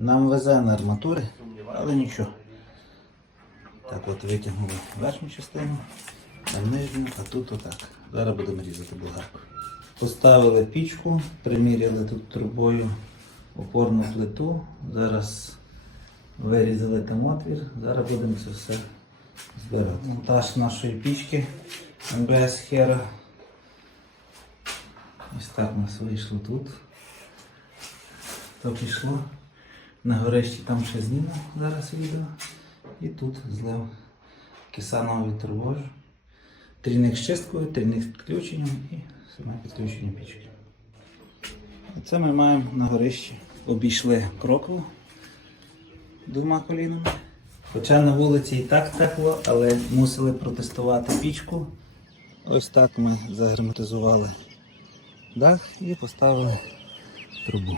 Нам везе на арматури, але нічого. Так от витягнули верхню частину, а нижню, а тут отак. Зараз будемо різати болгарку. Поставили пічку, приміряли тут трубою опорну плиту. Зараз вирізали там отвір. Зараз будемо це все збирати. Монтаж нашої пічки МБС Хера. Ось так у нас вийшло тут. То пішло. На горищі там ще зніму зараз відео. І тут злив кисанову трубожу. Трійник з чисткою, трійник з підключенням і саме підключення пічки. Оце ми маємо на горищі. Обійшли крокву двома колінами. Хоча на вулиці і так тепло, але мусили протестувати пічку. Ось так ми загерметизували дах і поставили трубу.